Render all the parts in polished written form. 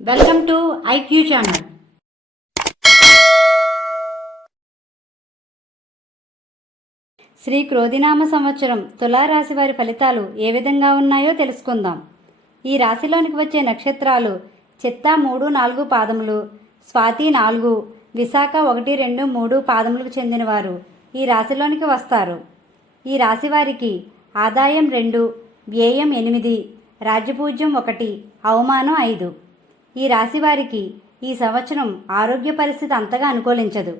Welcome to IQ channel. Sri క్రోధినామ సంవత్సరం తులారాశి వారి ఫలితాలు ఏ విధంగా ఉన్నాయో తెలుసుకుందాం. ఈ రాశిలోనికి వచ్చే నక్షత్రాలు చిత్తా 3, 4 పాదములు, స్వాతి 4, విశాఖ 1, 2, 3 పాదములకు చెందినవారు ఈ రాశిలోనికి వస్తారు. ఈ రాశి వారికి ఆదాయం 2, వ్యయం 8, రాజ్యపూజ్యం 1, అవమానం 5. ఈ రాశి వారికి ఈ సంవత్సరం ఆరోగ్య పరిస్థితి అంతగా అనుకూలించదు.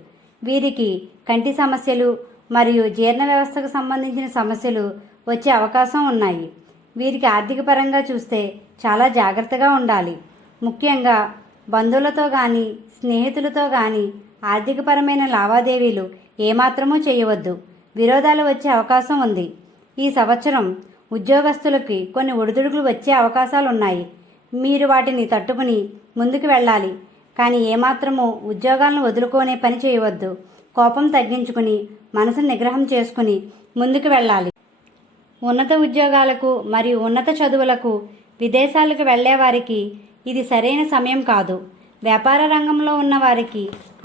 వీరికి కంటి సమస్యలు మరియు జీర్ణ వ్యవస్థకు సంబంధించిన సమస్యలు వచ్చే అవకాశం ఉన్నాయి. వీరికి ఆర్థిక పరంగా చూస్తే చాలా జాగ్రత్తగా ఉండాలి. ముఖ్యంగా బంధువులతో కానీ స్నేహితులతో కానీ ఆర్థికపరమైన లావాదేవీలు ఏమాత్రమూ చేయవద్దు. విరోధాలు వచ్చే అవకాశం ఉంది. ఈ సంవత్సరం ఉద్యోగస్తులకి కొన్ని ఒడిదుడుకులు వచ్చే అవకాశాలు ఉన్నాయి. మీరు వాటిని తట్టుకుని ముందుకు వెళ్ళాలి. కానీ ఏమాత్రమూ ఉద్యోగాలను వదులుకునే పని చేయవద్దు. కోపం తగ్గించుకుని మనసును నిగ్రహం చేసుకుని ముందుకు వెళ్ళాలి. ఉన్నత ఉద్యోగాలకు మరియు ఉన్నత చదువులకు విదేశాలకు వెళ్లే వారికి ఇది సరైన సమయం కాదు. వ్యాపార రంగంలో ఉన్న వారికి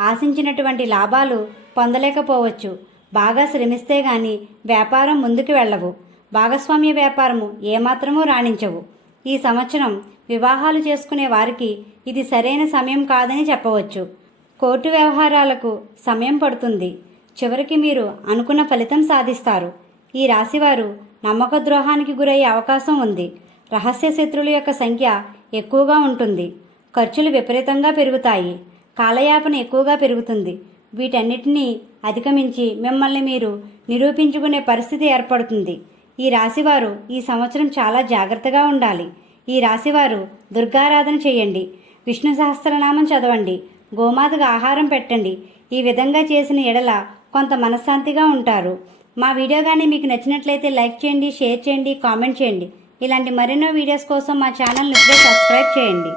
ఆశించినటువంటి లాభాలు పొందలేకపోవచ్చు. బాగా శ్రమిస్తే గాని వ్యాపారం ముందుకు వెళ్ళవు. భాగస్వామ్య వ్యాపారము ఏమాత్రమూ రాణించవు. ఈ సంవత్సరం వివాహాలు చేసుకునే వారికి ఇది సరైన సమయం కాదని చెప్పవచ్చు. కోర్టు వ్యవహారాలకు సమయం పడుతుంది. చివరికి మీరు అనుకున్న ఫలితం సాధిస్తారు. ఈ రాశివారు నమ్మక ద్రోహానికి గురయ్యే అవకాశం ఉంది. రహస్య శత్రువుల యొక్క సంఖ్య ఎక్కువగా ఉంటుంది. ఖర్చులు విపరీతంగా పెరుగుతాయి. కాలయాపన ఎక్కువగా పెరుగుతుంది. వీటన్నిటినీ అధిగమించి మిమ్మల్ని మీరు నిరూపించుకునే పరిస్థితి ఏర్పడుతుంది. ఈ రాశివారు ఈ సంవత్సరం చాలా జాగ్రత్తగా ఉండాలి. ఈ రాశివారు దుర్గారాధన చేయండి, విష్ణు సహస్రనామం చదవండి, గోమాతకు ఆహారం పెట్టండి. ఈ విధంగా చేసిన ఎడల కొంత మనశ్శాంతిగా ఉంటారు. మా వీడియో కానీ మీకు నచ్చినట్లయితే లైక్ చేయండి, షేర్ చేయండి, కామెంట్ చేయండి. ఇలాంటి మరెన్నో వీడియోస్ కోసం మా ఛానల్ని ఇప్పుడే సబ్స్క్రైబ్ చేయండి.